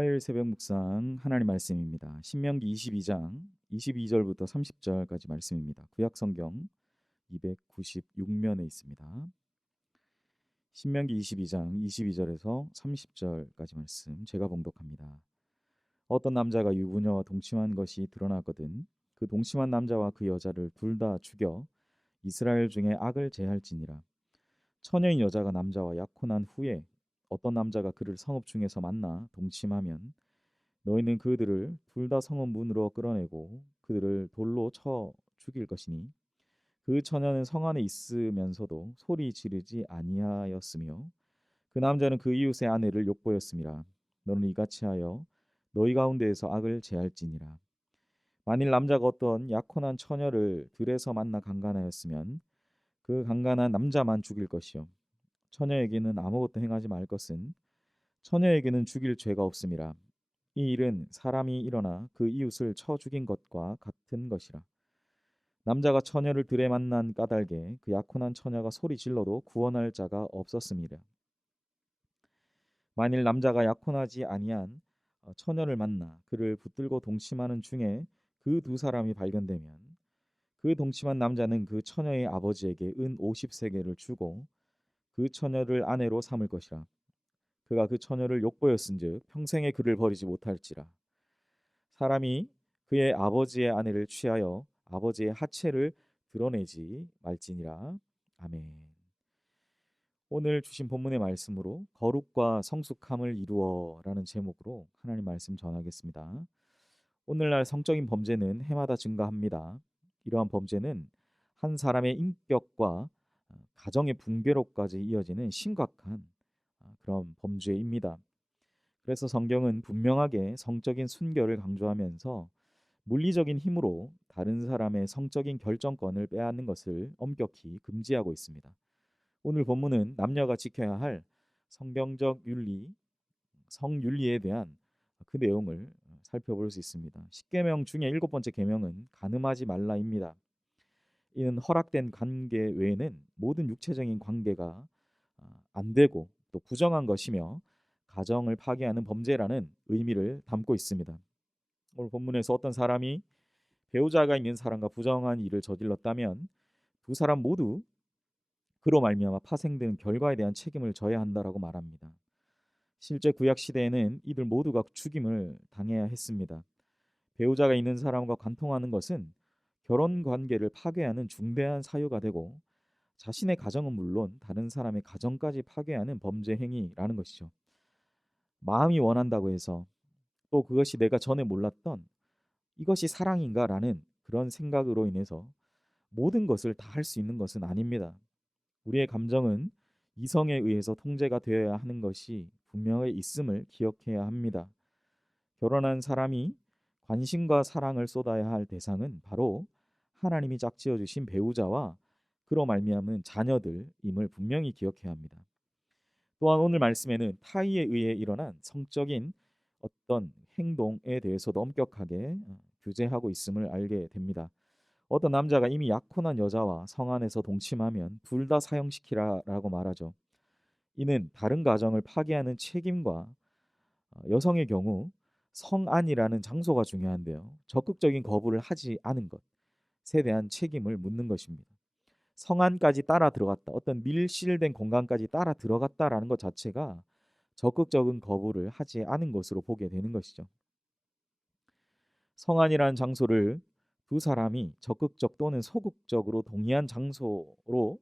화요일 새벽 묵상 하나님 말씀입니다. 신명기 22장 22절부터 30절까지 말씀입니다. 구약 성경 296면에 있습니다. 신명기 22장 22절에서 30절까지 말씀 제가 봉독합니다. 어떤 남자가 유부녀와 동침한 것이 드러나거든 그 동침한 남자와 그 여자를 둘 다 죽여 이스라엘 중에 악을 제할지니라. 처녀인 여자가 남자와 약혼한 후에 어떤 남자가 그를 성읍 중에서 만나 동침하면 너희는 그들을 둘 다 성읍 문으로 끌어내고 그들을 돌로 쳐 죽일 것이니 그 처녀는 성 안에 있으면서도 소리 지르지 아니하였으며 그 남자는 그 이웃의 아내를 욕보였음이라. 너는 이같이 하여 너희 가운데에서 악을 제할지니라. 만일 남자가 어떤 약혼한 처녀를 들에서 만나 강간하였으면 그 강간한 남자만 죽일 것이요 처녀에게는 아무것도 행하지 말 것은 처녀에게는 죽일 죄가 없음이라. 이 일은 사람이 일어나 그 이웃을 쳐 죽인 것과 같은 것이라. 남자가 처녀를 들에 만난 까닭에 그 약혼한 처녀가 소리 질러도 구원할 자가 없었음이라. 만일 남자가 약혼하지 아니한 처녀를 만나 그를 붙들고 동침하는 중에 그 두 사람이 발견되면 그 동침한 남자는 그 처녀의 아버지에게 은 50세겔을 주고 그 처녀를 아내로 삼을 것이라. 그가 그 처녀를 욕보였은즉 평생에 그를 버리지 못할지라. 사람이 그의 아버지의 아내를 취하여 아버지의 하체를 드러내지 말지니라. 아멘. 오늘 주신 본문의 말씀으로 거룩과 성숙함을 이루어라는 제목으로 하나님 말씀 전하겠습니다. 오늘날 성적인 범죄는 해마다 증가합니다. 이러한 범죄는 한 사람의 인격과 가정의 붕괴로까지 이어지는 심각한 그런 범죄입니다. 그래서 성경은 분명하게 성적인 순결을 강조하면서 물리적인 힘으로 다른 사람의 성적인 결정권을 빼앗는 것을 엄격히 금지하고 있습니다. 오늘 본문은 남녀가 지켜야 할 성경적 윤리, 성윤리에 대한 그 내용을 살펴볼 수 있습니다. 10계명 중에 일곱 번째 계명은 간음하지 말라입니다. 이는 허락된 관계 외에는 모든 육체적인 관계가 안 되고 또 부정한 것이며 가정을 파괴하는 범죄라는 의미를 담고 있습니다. 오늘 본문에서 어떤 사람이 배우자가 있는 사람과 부정한 일을 저질렀다면 두 사람 모두 그로 말미암아 파생된 결과에 대한 책임을 져야 한다라고 말합니다. 실제 구약 시대에는 이들 모두가 죽임을 당해야 했습니다. 배우자가 있는 사람과 관통하는 것은 결혼 관계를 파괴하는 중대한 사유가 되고 자신의 가정은 물론 다른 사람의 가정까지 파괴하는 범죄 행위라는 것이죠. 마음이 원한다고 해서 또 그것이 내가 전에 몰랐던 이것이 사랑인가라는 그런 생각으로 인해서 모든 것을 다 할 수 있는 것은 아닙니다. 우리의 감정은 이성에 의해서 통제가 되어야 하는 것이 분명히 있음을 기억해야 합니다. 결혼한 사람이 관심과 사랑을 쏟아야 할 대상은 바로 하나님이 짝지어 주신 배우자와 그로 말미암은 자녀들임을 분명히 기억해야 합니다. 또한 오늘 말씀에는 타의에 의해 일어난 성적인 어떤 행동에 대해서도 엄격하게 규제하고 있음을 알게 됩니다. 어떤 남자가 이미 약혼한 여자와 성 안에서 동침하면 둘 다 사형시키라라고 말하죠. 이는 다른 가정을 파괴하는 책임과 여성의 경우 성 안이라는 장소가 중요한데요. 적극적인 거부를 하지 않은 것에 대한 책임을 묻는 것입니다. 성 안까지 따라 들어갔다. 어떤 밀실된 공간까지 따라 들어갔다라는 것 자체가 적극적인 거부를 하지 않은 것으로 보게 되는 것이죠. 성 안이라는 장소를 두 사람이 적극적 또는 소극적으로 동의한 장소로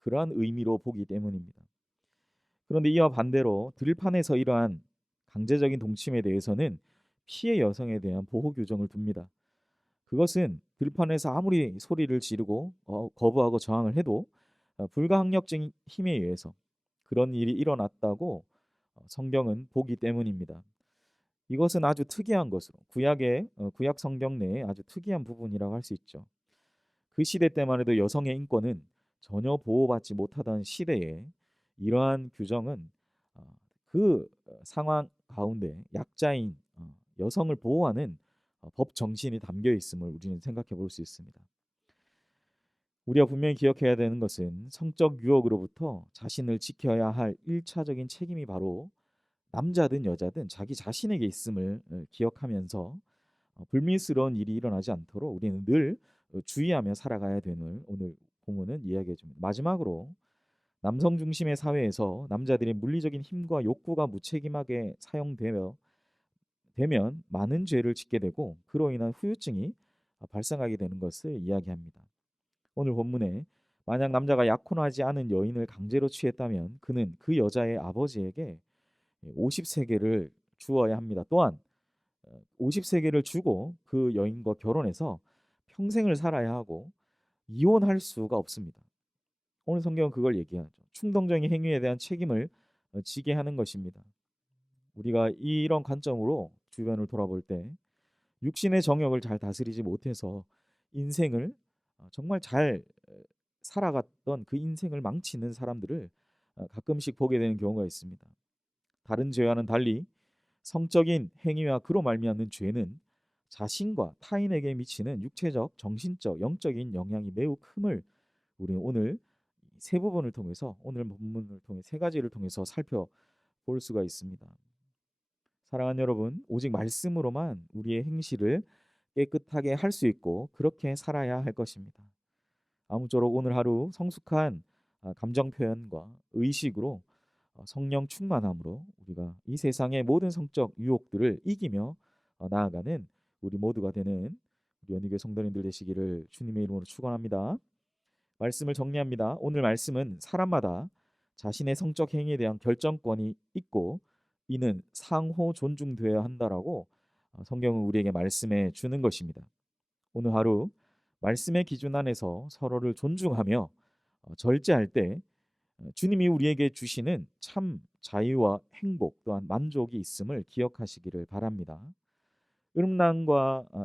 그러한 의미로 보기 때문입니다. 그런데 이와 반대로 들판에서 이러한 강제적인 동침에 대해서는 피해 여성에 대한 보호 규정을 둡니다. 그것은 들판에서 아무리 소리를 지르고 거부하고 저항을 해도 불가항력적인 힘에 의해서 그런 일이 일어났다고 성경은 보기 때문입니다. 이것은 아주 특이한 것으로 구약 성경 내에 아주 특이한 부분이라고 할 수 있죠. 그 시대 때만 해도 여성의 인권은 전혀 보호받지 못하던 시대에 이러한 규정은 그 상황 가운데 약자인 여성을 보호하는 법 정신이 담겨 있음을 우리는 생각해 볼 수 있습니다. 우리가 분명히 기억해야 되는 것은 성적 유혹으로부터 자신을 지켜야 할 1차적인 책임이 바로 남자든 여자든 자기 자신에게 있음을 기억하면서 불미스러운 일이 일어나지 않도록 우리는 늘 주의하며 살아가야 되는 오늘 본문은 이야기해 줍니다. 마지막으로 남성 중심의 사회에서 남자들의 물리적인 힘과 욕구가 무책임하게 사용되며 되면 많은 죄를 짓게 되고 그로 인한 후유증이 발생하게 되는 것을 이야기합니다. 오늘 본문에 만약 남자가 약혼하지 않은 여인을 강제로 취했다면 그는 그 여자의 아버지에게 50세겔을 주어야 합니다. 또한 50세겔을 주고 그 여인과 결혼해서 평생을 살아야 하고 이혼할 수가 없습니다. 오늘 성경은 그걸 얘기하죠. 충동적인 행위에 대한 책임을 지게 하는 것입니다. 우리가 이런 관점으로 주변을 돌아볼 때 육신의 정욕을 잘 다스리지 못해서 인생을 정말 잘 살아갔던 그 인생을 망치는 사람들을 가끔씩 보게 되는 경우가 있습니다. 다른 죄와는 달리 성적인 행위와 그로 말미암는 죄는 자신과 타인에게 미치는 육체적, 정신적, 영적인 영향이 매우 큼을 우리는 오늘 세 부분을 통해서 오늘 본문을 통해 세 가지를 통해서 살펴볼 수가 있습니다. 사랑하는 여러분, 오직 말씀으로만 우리의 행실을 깨끗하게 할 수 있고 그렇게 살아야 할 것입니다. 아무쪼록 오늘 하루 성숙한 감정 표현과 의식으로 성령 충만함으로 우리가 이 세상의 모든 성적 유혹들을 이기며 나아가는 우리 모두가 되는 우리 연희교회 성도님들 되시기를 주님의 이름으로 축원합니다. 말씀을 정리합니다. 오늘 말씀은 사람마다 자신의 성적 행위에 대한 결정권이 있고 이는 상호 존중되어야 한다라고 성경은 우리에게 말씀해 주는 것입니다. 오늘 하루 말씀의 기준 안에서 서로를 존중하며 절제할 때 주님이 우리에게 주시는 참 자유와 행복 또한 만족이 있음을 기억하시기를 바랍니다.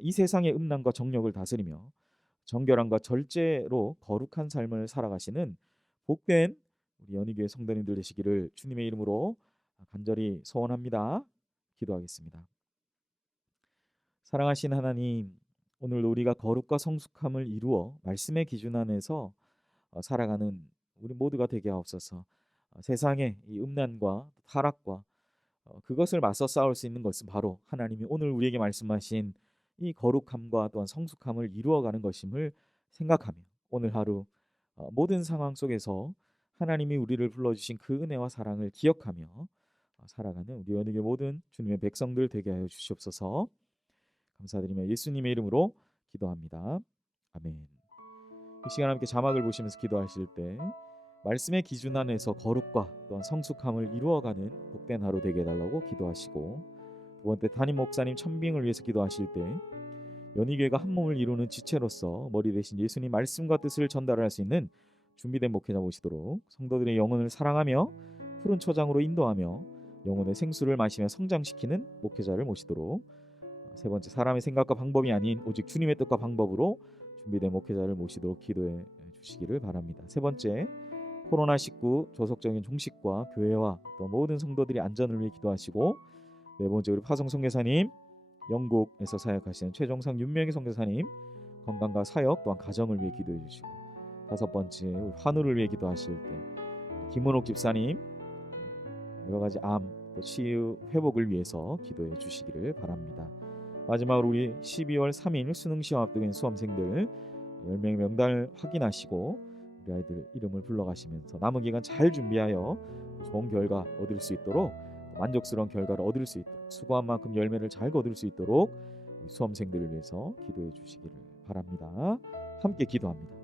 이 세상의 음란과 정욕을 다스리며 정결함과 절제로 거룩한 삶을 살아가시는 복된 우리 연희교회 성도님들 되시기를 주님의 이름으로 간절히 소원합니다. 기도하겠습니다. 사랑하신 하나님, 오늘 우리가 거룩과 성숙함을 이루어 말씀의 기준 안에서 살아가는 우리 모두가 되게 하옵소서. 세상의 이 음란과 타락과 그것을 맞서 싸울 수 있는 것은 바로 하나님이 오늘 우리에게 말씀하신 이 거룩함과 또한 성숙함을 이루어가는 것임을 생각하며 오늘 하루 모든 상황 속에서 하나님이 우리를 불러주신 그 은혜와 사랑을 기억하며 살아가는 우리 연희교회 모든 주님의 백성들 되게 하여 주시옵소서. 감사드리며 예수님의 이름으로 기도합니다. 아멘. 이 시간 함께 자막을 보시면서 기도하실 때 말씀의 기준 안에서 거룩과 또한 성숙함을 이루어가는 복된 하루 되게 해달라고 기도하시고, 두 번째 담임 목사님 천빙을 위해서 기도하실 때 연희교회가 한 몸을 이루는 지체로서 머리 대신 예수님 말씀과 뜻을 전달할 수 있는 준비된 목회자 모시도록, 성도들의 영혼을 사랑하며 푸른 초장으로 인도하며 영혼의 생수를 마시며 성장시키는 목회자를 모시도록, 세 번째 사람의 생각과 방법이 아닌 오직 주님의 뜻과 방법으로 준비된 목회자를 모시도록 기도해 주시기를 바랍니다. 세 번째, 코로나19 조속적인 종식과 교회와 또 모든 성도들의 안전을 위해 기도하시고, 네 번째 우리 파송 선교사님, 영국에서 사역하시는 최종상 윤명희 선교사님 건강과 사역 또한 가정을 위해 기도해 주시고, 다섯 번째 우리 환우를 위해 기도하실 때 김은옥 집사님 여러 가지 암 또 치유 회복을 위해서 기도해 주시기를 바랍니다. 마지막으로 우리 12월 3일 수능 시험 앞두고 있는 수험생들 10명의 명단을 확인하시고 우리 아이들 이름을 불러가시면서 남은 기간 잘 준비하여 좋은 결과 얻을 수 있도록, 만족스러운 결과를 얻을 수 있도록, 수고한 만큼 열매를 잘 거둘 수 있도록 수험생들을 위해서 기도해 주시기를 바랍니다. 함께 기도합니다.